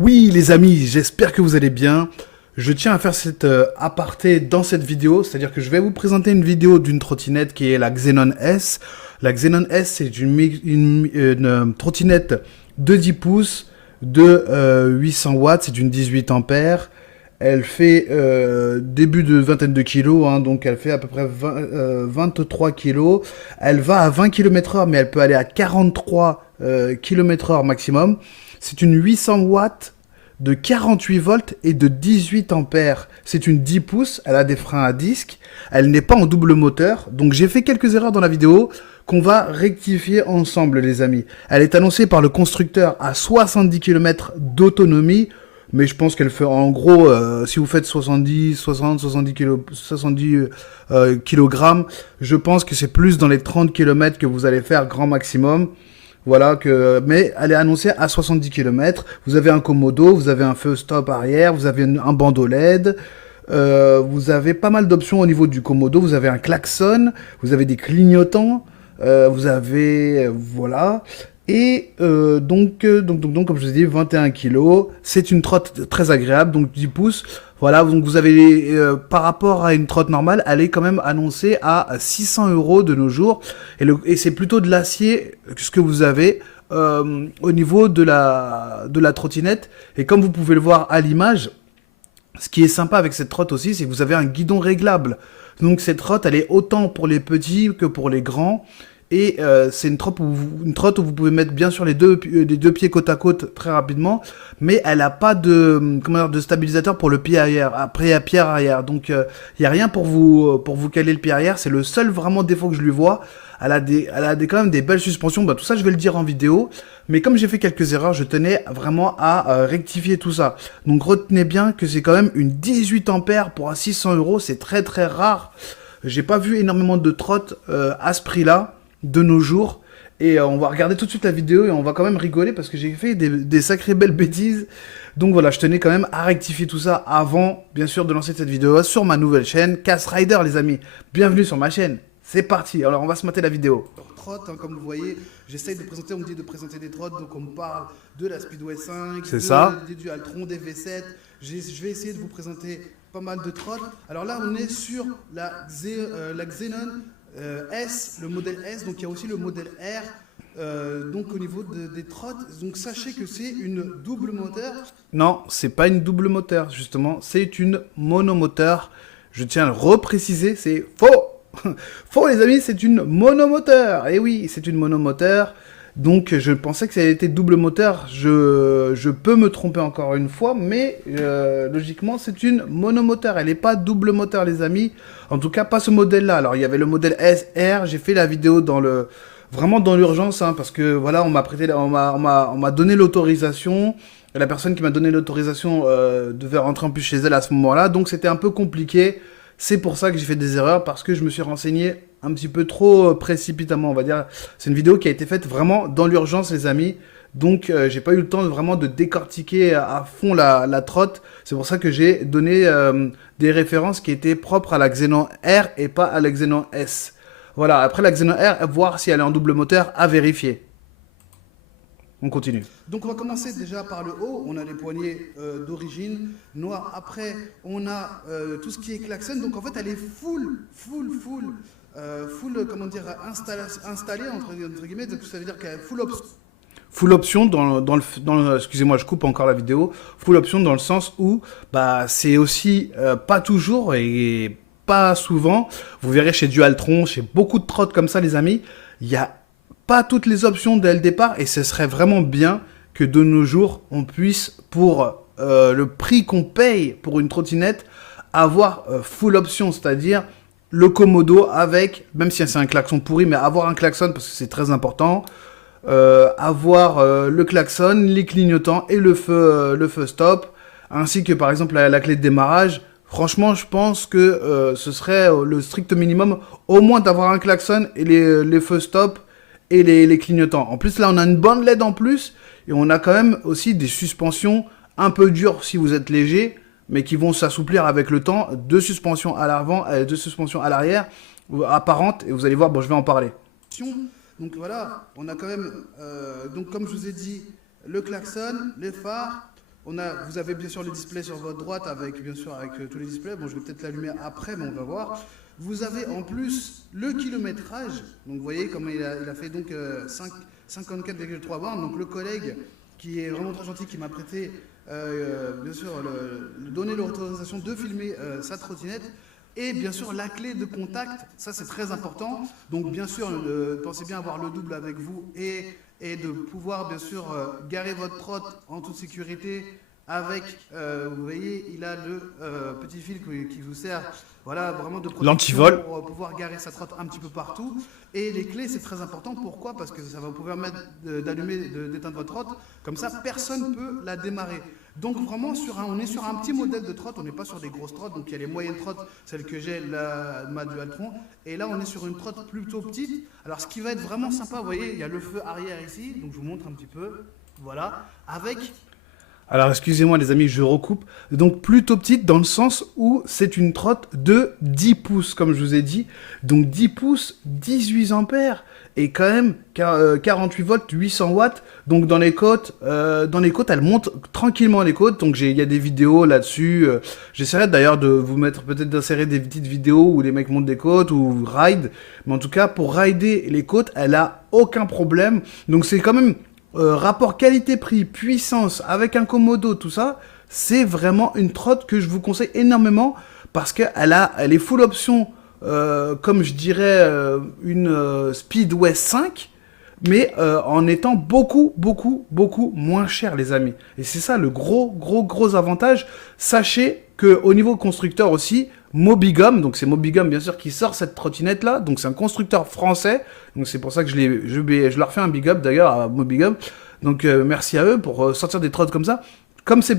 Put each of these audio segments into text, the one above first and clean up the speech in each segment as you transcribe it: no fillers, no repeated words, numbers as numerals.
Oui les amis, j'espère que vous allez bien. Je tiens à faire cette aparté dans cette vidéo, c'est-à-dire que je vais vous présenter une vidéo d'une trottinette qui est la Xenon S. La Xenon S, c'est une trottinette de 10 pouces de 800 watts, c'est une 18 ampères. Elle fait début de vingtaine de kilos, hein, donc elle fait à peu près 23 kilos. Elle va à 20 km/h, mais elle peut aller à 43 km/h maximum. C'est une 800 watts de 48 volts et de 18 ampères. C'est une 10 pouces, elle a des freins à disque, elle n'est pas en double moteur, donc j'ai fait quelques erreurs dans la vidéo qu'on va rectifier ensemble les amis. Elle est annoncée par le constructeur à 70 km d'autonomie, mais je pense qu'elle fait en gros, si vous faites 70, 60, 70 kg, 70 kg, je pense que c'est plus dans les 30 km que vous allez faire grand maximum. Voilà, mais elle est annoncée à 70 km. Vous avez un commodo, vous avez un feu stop arrière, vous avez un bandeau LED. Vous avez pas mal d'options au niveau du commodo. Vous avez un klaxon, vous avez des clignotants, vous avez, voilà. Et donc, comme je vous ai dit, 21 kilos. C'est une trotte très agréable, donc 10 pouces. Voilà, donc vous avez, par rapport à une trotte normale, elle est quand même annoncée à 600 € de nos jours. Et c'est plutôt de l'acier ce que vous avez au niveau de la trottinette. Et comme vous pouvez le voir à l'image, ce qui est sympa avec cette trotte aussi, c'est que vous avez un guidon réglable. Donc cette trotte, elle est autant pour les petits que pour les grands. Et c'est une trotte où vous pouvez mettre bien sûr les deux pieds côte à côte très rapidement, mais elle n'a pas de, comment dire, de stabilisateur pour le pied arrière, après à pied arrière. Donc il n'y a rien pour vous caler le pied arrière. C'est le seul vraiment défaut que je lui vois. Quand même des belles suspensions. Bah, tout ça, je vais le dire en vidéo. Mais comme j'ai fait quelques erreurs, je tenais vraiment à rectifier tout ça. Donc retenez bien que c'est quand même une 18 ampères pour un 600 €. C'est très très rare. J'ai pas vu énormément de trottes à ce prix-là de nos jours. Et on va regarder tout de suite la vidéo et on va quand même rigoler parce que j'ai fait des sacrées belles bêtises. Donc voilà, je tenais quand même à rectifier tout ça avant, bien sûr, de lancer cette vidéo sur ma nouvelle chaîne, Cast Rider, les amis. Bienvenue sur ma chaîne. C'est parti. Alors, on va se mater la vidéo. Trotte, hein, comme vous voyez, j'essaye de présenter, on me dit de présenter des trottes, donc on me parle de la Speedway 5, C'est ça. des Dualtron, des V7. Je vais essayer de vous présenter pas mal de trottes. Alors là, on est sur la Xenon S, le modèle S, donc il y a aussi le modèle R. Donc au niveau des trottes, donc sachez que c'est une double moteur. Non, c'est pas une double moteur, justement, c'est une monomoteur. Je tiens à le repréciser, c'est faux. Faux les amis, c'est une monomoteur. Et oui, c'est une monomoteur. Donc je pensais que ça était double moteur. Je peux me tromper encore une fois, mais logiquement c'est une monomoteur. Elle n'est pas double moteur les amis. En tout cas pas ce modèle-là. Alors il y avait le modèle SR. J'ai fait la vidéo vraiment dans l'urgence, hein, parce que voilà, on m'a donné l'autorisation. Et la personne qui m'a donné l'autorisation devait rentrer en plus chez elle à ce moment-là. Donc c'était un peu compliqué. C'est pour ça que j'ai fait des erreurs, parce que je me suis renseigné un petit peu trop précipitamment, on va dire. C'est une vidéo qui a été faite vraiment dans l'urgence, les amis. Donc, j'ai pas eu le temps vraiment de décortiquer à fond la trotte. C'est pour ça que j'ai donné des références qui étaient propres à la Xenon R et pas à la Xenon S. Voilà, après la Xenon R, voir si elle est en double moteur, à vérifier. On continue. Donc on va commencer déjà par le haut. On a les poignées d'origine noire. Après, on a tout ce qui est klaxon. Donc en fait, elle est comment dire, installée entre guillemets. Donc ça veut dire qu'elle est full option. Full option excusez-moi, je coupe encore la vidéo. Full option dans le sens où bah c'est aussi pas toujours et pas souvent. Vous verrez chez Dualtron, chez beaucoup de trottes comme ça, les amis, il y a pas toutes les options dès le départ et ce serait vraiment bien que de nos jours on puisse, pour le prix qu'on paye pour une trottinette, avoir full option, c'est-à-dire le commodo avec, même si c'est un klaxon pourri, mais avoir un klaxon parce que c'est très important, avoir le klaxon, les clignotants et le feu stop, ainsi que par exemple la clé de démarrage. Franchement, je pense que ce serait le strict minimum, au moins d'avoir un klaxon et les feux stop et les clignotants. En plus, là, on a une bande LED en plus, et on a quand même aussi des suspensions un peu dures si vous êtes léger, mais qui vont s'assouplir avec le temps. Deux suspensions à l'avant, deux suspensions à l'arrière, apparentes, et vous allez voir, bon, je vais en parler. Donc voilà, on a quand même, donc comme je vous ai dit, le klaxon, les phares, vous avez bien sûr le display sur votre droite avec bien sûr avec tous les displays. Bon, je vais peut-être l'allumer après, mais on va voir. Vous avez en plus le kilométrage. Donc vous voyez comment il a fait donc 54,3 bornes. Donc le collègue qui est vraiment très gentil, qui m'a prêté bien sûr donné l'autorisation de filmer sa trottinette. Et bien sûr, la clé de contact, ça c'est très important. Donc bien sûr, pensez bien avoir le double avec vous et de pouvoir bien sûr garer votre trotte en toute sécurité avec, vous voyez, il a le petit fil qui vous sert, voilà, vraiment de protection L'antivol. pour pouvoir garer sa trotte un petit peu partout. Et les clés, c'est très important. Pourquoi? Parce que ça va vous permettre d'allumer, d'éteindre votre trotte. Comme ça, personne ne peut la démarrer. Donc vraiment, on est sur un petit modèle de trotte, on n'est pas sur des grosses trottes. Donc il y a les moyennes trottes, celles que j'ai, ma Dualtron. Et là, on est sur une trotte plutôt petite. Alors ce qui va être vraiment sympa, vous voyez, il y a le feu arrière ici. Donc je vous montre un petit peu. Voilà. Avec... Alors, excusez-moi les amis, je recoupe. Donc, plutôt petite dans le sens où c'est une trotte de 10 pouces, comme je vous ai dit. Donc, 10 pouces, 18 ampères et quand même 48 volts, 800 watts. Donc, dans les côtes, elle monte tranquillement les côtes. Donc, il y a des vidéos là-dessus. J'essaierai d'ailleurs de vous mettre, peut-être d'insérer des petites vidéos où les mecs montent des côtes ou ride. Mais en tout cas, pour rider les côtes, elle a aucun problème. Donc, c'est quand même... rapport qualité-prix, puissance, avec un Komodo, tout ça, c'est vraiment une trotte que je vous conseille énormément parce qu'elle est full option, comme je dirais une Speedway 5, mais en étant beaucoup moins cher, les amis. Et c'est ça le gros avantage. Sachez qu'au niveau constructeur aussi, Mobigum, donc c'est Mobigum bien sûr qui sort cette trottinette là, donc c'est un constructeur français, donc c'est pour ça que je leur fais un big up d'ailleurs à Mobigum, donc merci à eux pour sortir des trottes comme ça. Comme c'est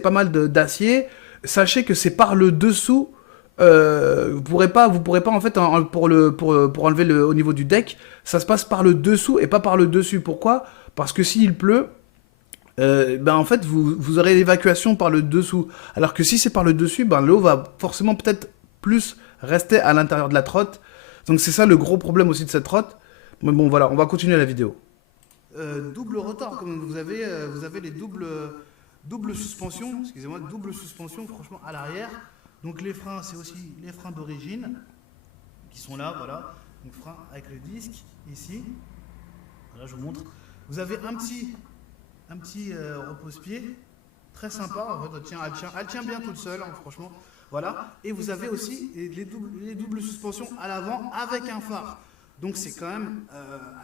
pas mal d'acier, sachez que c'est par le dessous, vous pourrez pas en fait pour enlever au niveau du deck, ça se passe par le dessous et pas par le dessus. Pourquoi? Parce que s'il pleut, ben en fait vous aurez l'évacuation par le dessous, alors que si c'est par le dessus, ben l'eau va forcément peut-être plus rester à l'intérieur de la trotte. Donc c'est ça le gros problème aussi de cette trotte. Mais bon voilà, on va continuer la vidéo. Double rotor, comme vous avez les double suspension, excusez-moi, double suspension franchement à l'arrière. Donc les freins, c'est aussi les freins d'origine qui sont là, voilà. Donc frein avec le disque ici. Voilà, je vous montre. Vous avez un petit repose-pied, très sympa, en fait, elle tient bien toute seule, hein, franchement, voilà. Et vous avez aussi les doubles suspensions à l'avant avec un phare. Donc c'est quand même,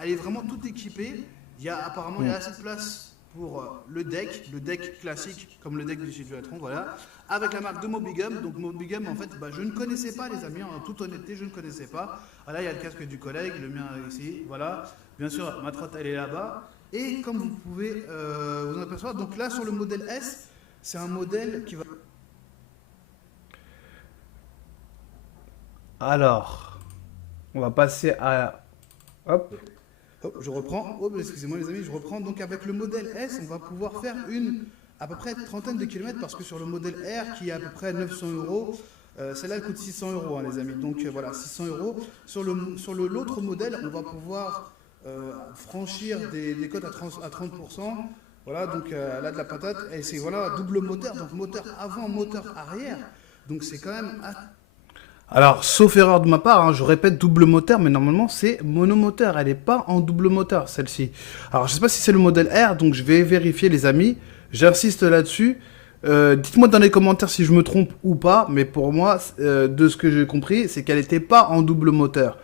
elle est vraiment toute équipée. Apparemment, il y a assez de place pour le deck classique, comme le deck de chez Dualtron, voilà, avec la marque de Mobigum. Donc Mobigum, en fait, je ne connaissais pas, les amis, en toute honnêteté, je ne connaissais pas. Voilà, il y a le casque du collègue, le mien ici, voilà. Bien sûr, ma trotte, elle est là-bas. Et comme vous pouvez vous en apercevoir, donc là sur le modèle S, c'est un modèle qui va... Alors, on va passer à... Hop. Hop, je reprends. Oh, excusez-moi les amis, je reprends. Donc avec le modèle S, on va pouvoir faire à peu près trentaine de kilomètres parce que sur le modèle R, qui est à peu près 900 €, celle-là elle coûte 600 €, hein, les amis. Donc voilà, 600 €. Sur l'autre modèle, on va pouvoir franchir des cotes à 30%. Voilà, donc elle a de la patate. Et c'est voilà, double moteur, donc moteur avant, moteur arrière. Donc c'est quand même... Alors, sauf erreur de ma part, hein, je répète double moteur, mais normalement c'est monomoteur, elle n'est pas en double moteur celle-ci. Alors, je sais pas si c'est le modèle R, donc je vais vérifier les amis, j'insiste là-dessus. Dites-moi dans les commentaires si je me trompe ou pas, mais pour moi, de ce que j'ai compris, c'est qu'elle n'était pas en double moteur.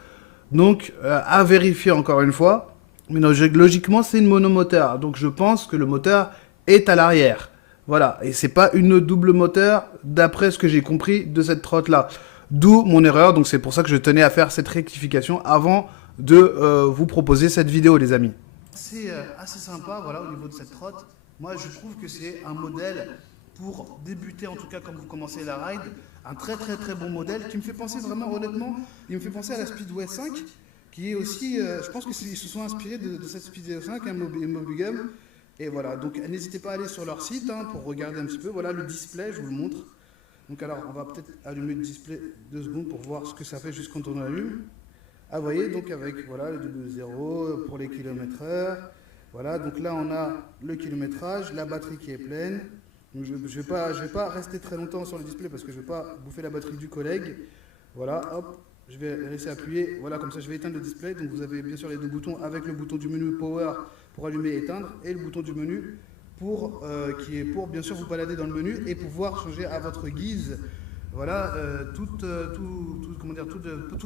Donc, à vérifier encore une fois, mais non, logiquement c'est une monomoteur, donc je pense que le moteur est à l'arrière. Voilà, et c'est pas une double moteur d'après ce que j'ai compris de cette trotte-là. D'où mon erreur, donc c'est pour ça que je tenais à faire cette rectification avant de vous proposer cette vidéo, les amis. C'est assez sympa, voilà, au niveau de cette trotte. Moi, je trouve que c'est un modèle pour débuter, en tout cas, comme vous commencez la ride, un très bon modèle qui me fait penser vraiment, honnêtement, il me fait penser à la Speedway 5, qui est aussi, je pense qu'ils se sont inspirés de cette Speedway 5, un Mobigum. Et voilà, donc n'hésitez pas à aller sur leur site hein, pour regarder un petit peu. Voilà le display, je vous le montre. Donc alors, on va peut-être allumer le display 2 secondes pour voir ce que ça fait juste quand on allume. Ah, vous voyez, donc avec voilà, le 2.0 pour les kilomètres heure. Voilà, donc là on a le kilométrage, la batterie qui est pleine. Donc, je ne vais pas rester très longtemps sur le display parce que je ne vais pas bouffer la batterie du collègue. Voilà, hop, je vais laisser appuyer. Voilà, comme ça je vais éteindre le display. Donc vous avez bien sûr les deux boutons avec le bouton du menu Power pour allumer et éteindre et le bouton du menu qui est pour bien sûr vous balader dans le menu et pouvoir changer à votre guise. Voilà, tout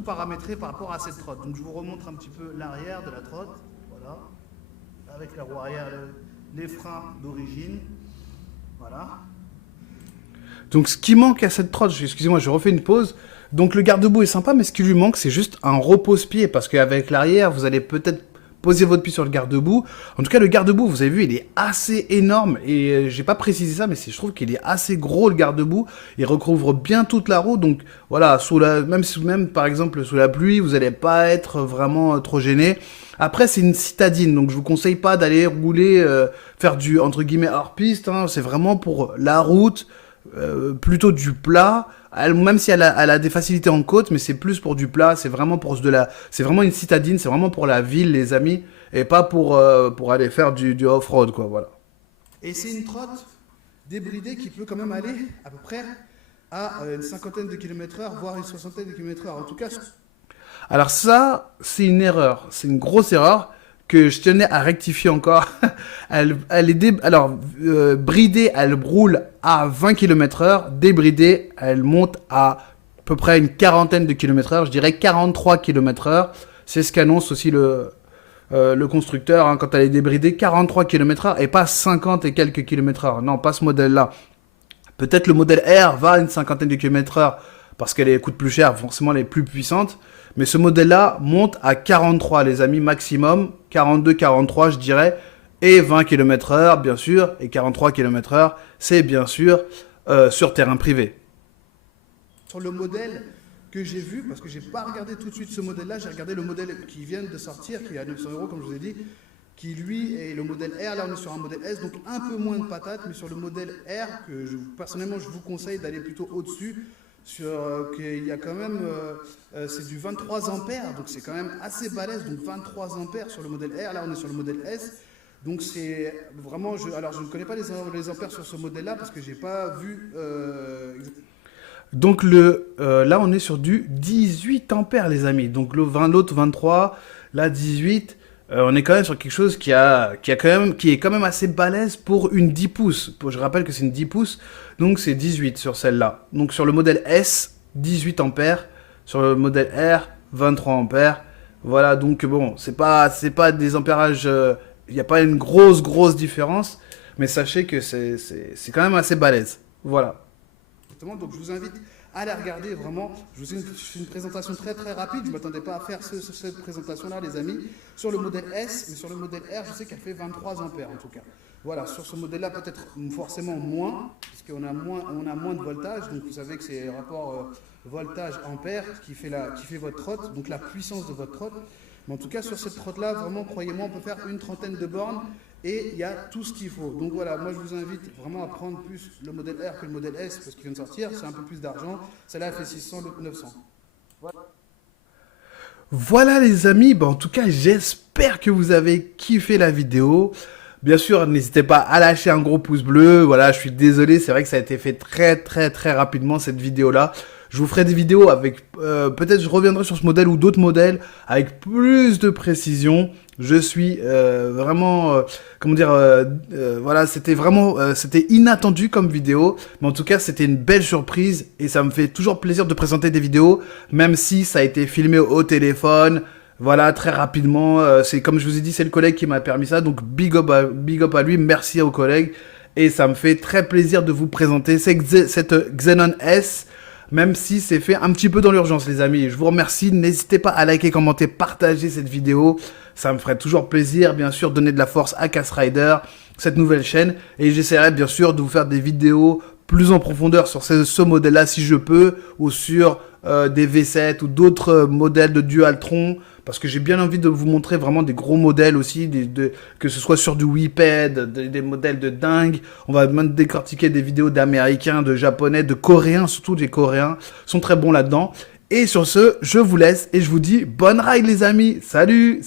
paramétré par rapport à cette trotte. Donc je vous remontre un petit peu l'arrière de la trotte. Voilà, avec la roue arrière, les freins d'origine. Voilà. Donc ce qui manque à cette trotte, excusez-moi, je refais une pause. Donc le garde-boue est sympa, mais ce qui lui manque, c'est juste un repose-pied. Parce qu'avec l'arrière, vous allez peut-être poser votre pied sur le garde-boue. En tout cas, le garde-boue, vous avez vu, il est assez énorme. Et j'ai pas précisé ça, mais je trouve qu'il est assez gros, le garde-boue. Il recouvre bien toute la roue. Donc voilà, même par exemple sous la pluie, vous n'allez pas être vraiment trop gêné. Après, c'est une citadine, donc je vous conseille pas d'aller rouler, faire du, entre guillemets, hors-piste. Hein. C'est vraiment pour la route, plutôt du plat. Même si elle a des facilités en côte, mais c'est plus pour du plat, c'est vraiment c'est vraiment une citadine, c'est vraiment pour la ville, les amis, et pas pour aller faire du off-road, quoi, voilà. Et c'est une trotte débridée qui peut quand même aller à peu près à une cinquantaine de kilomètres/heure, voire une soixantaine de kilomètres/heure. En tout cas. Alors ça, c'est une erreur, c'est une grosse erreur que je tenais à rectifier encore. Bridée, elle roule à 20 km/h. Débridée, elle monte à peu près une quarantaine de km/h. Je dirais 43 km/h. C'est ce qu'annonce aussi le constructeur hein, quand elle est débridée. 43 km/h et pas 50 et quelques km/h. Non, pas ce modèle-là. Peut-être le modèle R va à une cinquantaine de km/h parce qu'elle coûte plus cher. Forcément, elle est plus puissante. Mais ce modèle-là monte à 43, les amis, maximum. 42, 43, je dirais. Et 20 km/h, bien sûr. Et 43 km/h, c'est bien sûr sur terrain privé. Sur le modèle que j'ai vu, parce que je n'ai pas regardé tout de suite ce modèle-là, j'ai regardé le modèle qui vient de sortir, qui est à 900 €, comme je vous ai dit, qui lui est le modèle R. Là, on est sur un modèle S, donc un peu moins de patates. Mais sur le modèle R, que personnellement, je vous conseille d'aller plutôt au-dessus. Il y a quand même, c'est du 23 ampères, donc c'est quand même assez balèze, donc 23 ampères sur le modèle R, là on est sur le modèle S, donc c'est vraiment, alors je ne connais pas les ampères sur ce modèle-là, parce que j'ai pas vu... Donc là on est sur du 18 ampères les amis, donc l'autre 23, là 18... on est quand même sur quelque chose qui est quand même assez balèze pour une 10 pouces. Je rappelle que c'est une 10 pouces, donc c'est 18 sur celle-là. Donc sur le modèle S, 18 ampères. Sur le modèle R, 23 ampères. Voilà, donc bon, c'est pas des ampérages... Il n'y a pas une grosse différence, mais sachez que c'est quand même assez balèze. Voilà. Donc je vous invite à la regarder vraiment. Je vous ai fait une présentation très rapide. Je ne m'attendais pas à faire cette présentation-là, les amis. Sur le modèle S, mais sur le modèle R, je sais qu'elle fait 23 ampères en tout cas. Voilà, sur ce modèle-là, peut-être forcément moins, puisqu'on a moins de voltage. Donc vous savez que c'est le rapport voltage-ampère qui fait votre trotte, donc la puissance de votre trotte. Mais en tout cas, sur cette trotte-là, vraiment, croyez-moi, on peut faire une trentaine de bornes et il y a tout ce qu'il faut. Donc voilà, moi je vous invite vraiment à prendre plus le modèle R que le modèle S parce qu'il vient de sortir, c'est un peu plus d'argent. Celle-là, elle fait 600, l'autre 900. Voilà les amis, en tout cas, j'espère que vous avez kiffé la vidéo. Bien sûr, n'hésitez pas à lâcher un gros pouce bleu. Voilà, je suis désolé, c'est vrai que ça a été fait très rapidement cette vidéo-là. Je vous ferai des vidéos avec, peut-être je reviendrai sur ce modèle ou d'autres modèles avec plus de précision. Je suis vraiment, comment dire, voilà, c'était inattendu comme vidéo. Mais en tout cas, c'était une belle surprise et ça me fait toujours plaisir de présenter des vidéos, même si ça a été filmé au téléphone. Voilà, très rapidement. C'est comme je vous ai dit, c'est le collègue qui m'a permis ça. Donc, big up à lui. Merci au collègue. Et ça me fait très plaisir de vous présenter cette Xenon S. Même si c'est fait un petit peu dans l'urgence, les amis. Je vous remercie. N'hésitez pas à liker, commenter, partager cette vidéo. Ça me ferait toujours plaisir, bien sûr, donner de la force à Castrider, cette nouvelle chaîne. Et j'essaierai, bien sûr, de vous faire des vidéos plus en profondeur sur ce modèle-là, si je peux, ou sur des V7 ou d'autres modèles de Dualtron. Parce que j'ai bien envie de vous montrer vraiment des gros modèles aussi, que ce soit sur du Whipped, des modèles de dingue. On va même décortiquer des vidéos d'Américains, de Japonais, de Coréens, surtout des Coréens sont très bons là-dedans. Et sur ce, je vous laisse et je vous dis bonne ride les amis. Salut.